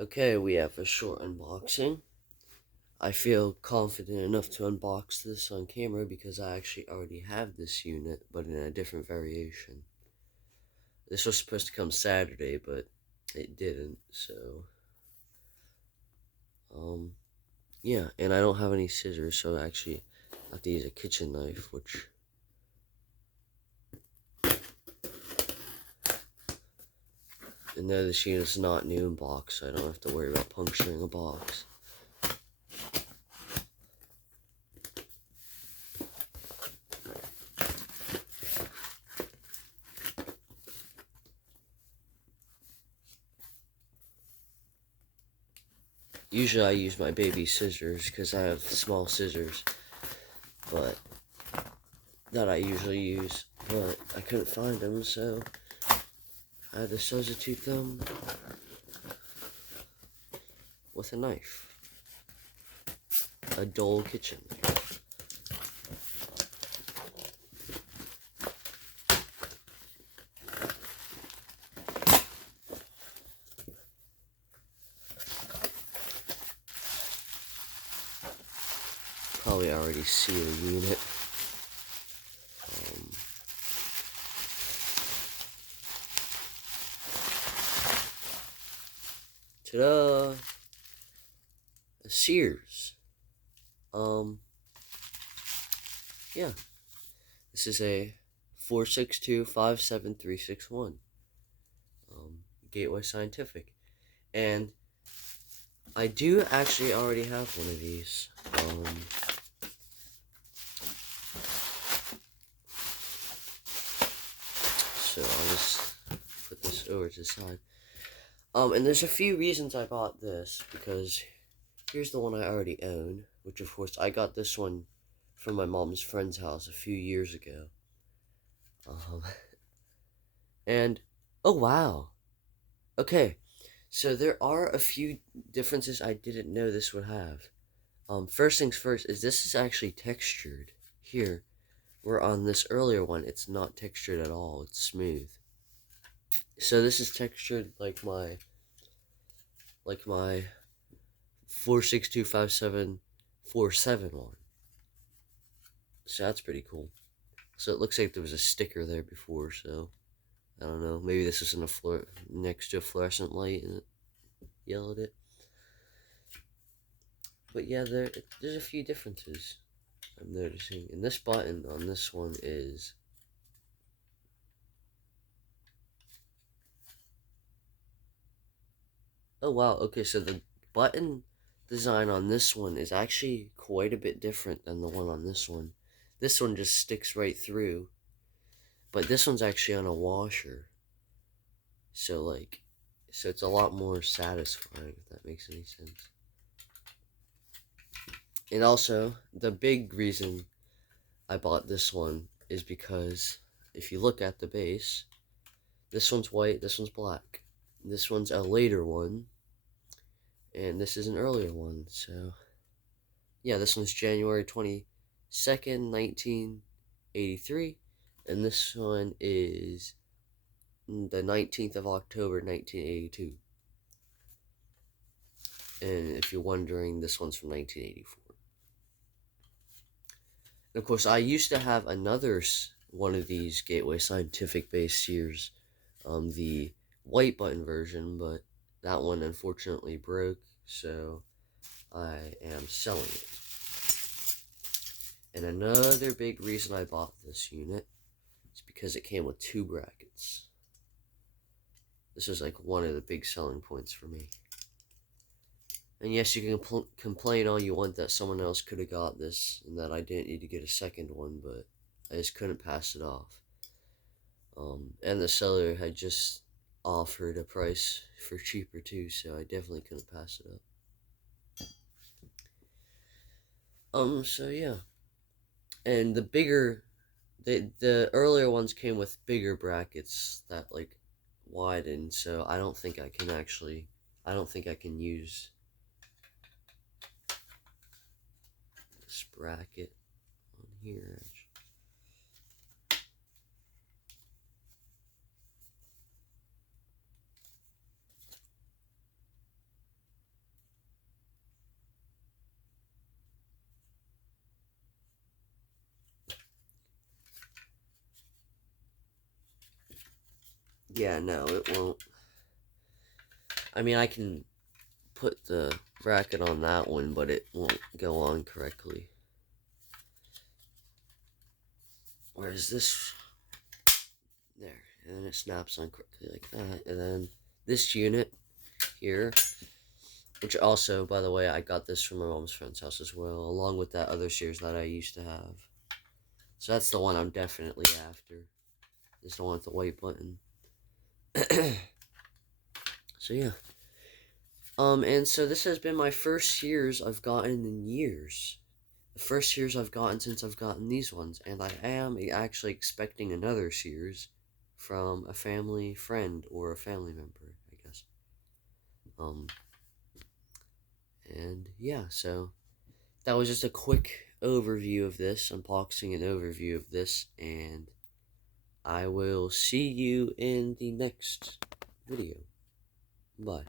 Okay, we have a short unboxing. I feel confident enough to unbox this on camera because I actually already have this unit, but in a different variation. This was supposed to come Saturday, but it didn't, so, um, yeah, and I don't have any scissors, so actually I have to use a kitchen knife, which, and no, this unit's not new in box, so I don't have to worry about puncturing a box. Usually I use my baby scissors because I have small scissors, but that I usually use, but I couldn't find them, so I had to substitute them with a knife. A dull kitchen knife. Probably already see the unit. Um, Ta-da! A Sears. Yeah. This is a 462-57361. Gateway Scientific. And I do actually already have one of these. So I'll just put this over to the side. And there's a few reasons I bought this, because here's the one I already own, which of course I got this one from my mom's friend's house a few years ago. Um, and, oh wow. Okay, so there are a few differences I didn't know this would have. First things first is this is actually textured. Here, where on this earlier one, it's not textured at all, it's smooth. So this is textured like my 4625747 one. So that's pretty cool. So it looks like there was a sticker there before, so I don't know. Maybe this is in a next to a fluorescent light and it yellowed it. But yeah, there's a few differences I'm noticing. And this button on this one is oh wow, okay, so the button design on this one is actually quite a bit different than the one on this one. This one just sticks right through, but this one's actually on a washer. So so it's a lot more satisfying, if that makes any sense. And also, the big reason I bought this one is because if you look at the base, this one's white, this one's black. This one's a later one, and this is an earlier one. So, yeah, this one's January 22nd, 1983, and this one is the 19th of October, 1982. And if you're wondering, this one's from 1984. And of course, I used to have another one of these Gateway Scientific based Sears, the white button version, but that one unfortunately broke, so I am selling it. And another big reason I bought this unit is because it came with 2 brackets. This is like one of the big selling points for me. And yes, you can complain all you want that someone else could have got this and that I didn't need to get a second one, but I just couldn't pass it off. And the seller had just offered a price for cheaper too, so I definitely couldn't pass it up. So yeah. And the earlier ones came with bigger brackets that like widen, so I don't think I can use this bracket on here. Yeah, no, it won't. I mean, I can put the bracket on that one, but it won't go on correctly. Whereas this, there, and then it snaps on correctly like that. And then this unit here, which also, by the way, I got this from my mom's friend's house as well, along with that other Sears that I used to have. So that's the one I'm definitely after. Is the one with the white button. So yeah. And so this has been my first Sears I've gotten in years. The first Sears I've gotten since I've gotten these ones, and I am actually expecting another Sears from a family friend or a family member, I guess. And yeah, so that was just a quick overview of this, unboxing and overview of this, and I will see you in the next video. Bye.